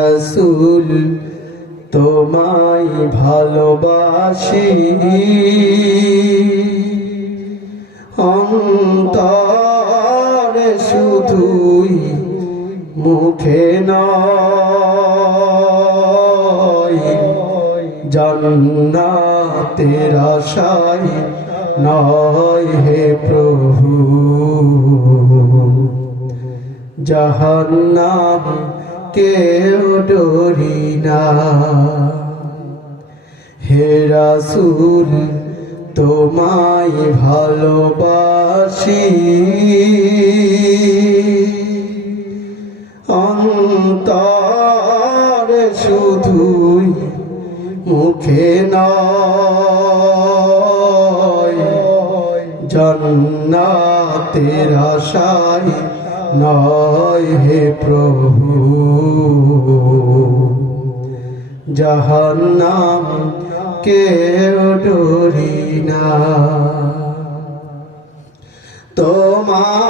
রসুল তোমায় ভালোবাসি। অন্তরে শুধুই মুখে নয় জন্নাতের আশায় নয় হে প্রভু। জাহান্নাম কেউ ডরি না? হে রাসূল তোমায় ভালোবাসি। অন্তরে শুধুই মুখে নয় জন্নাতের আশায় নয় হে প্রভু। জাহান্নাম কেউ ডরি না। তোমার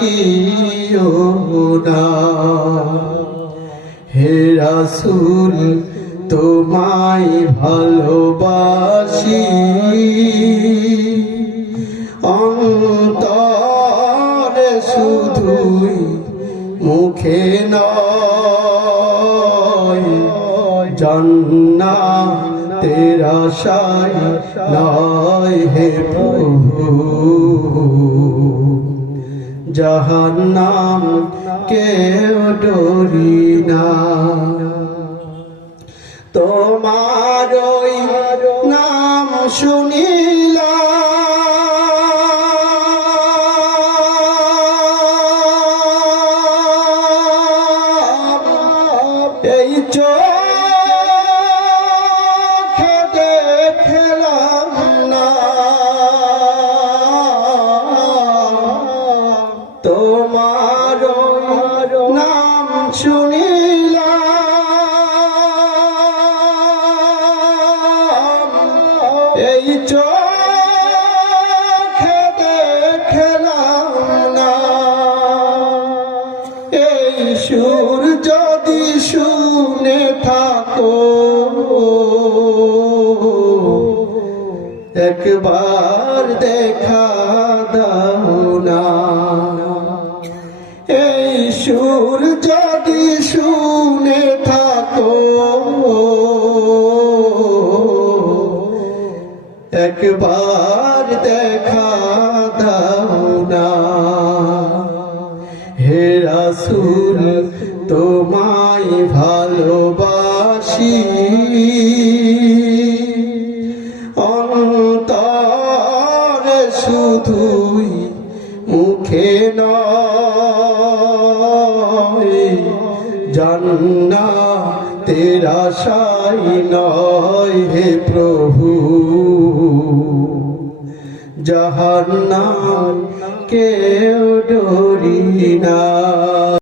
থাকিও না রাসূল, তোমায় ভালোবাসি। অন্তরে শুধুই মুখে নয় জন্না তেরা আশায় নয় হে প্রভু। জাহান্নাম কেউ ডরি না। তোমার নাম শুনিলা তোমার নাম শুনিলাম। এই চোখে দেখলাম না। এই সুর যদি শুনে থাকো। একবার দেখা দাও না। সুর যদি শুনে থাকো। একবার দেখা দাও না। হে রাসূল, তোমায় ভালোবাসি। অন্তরে শুধুই মুখে নয় জান্না তেরা সাই নয় হে প্রভু। জাহান্নাম কেউ ডরি না।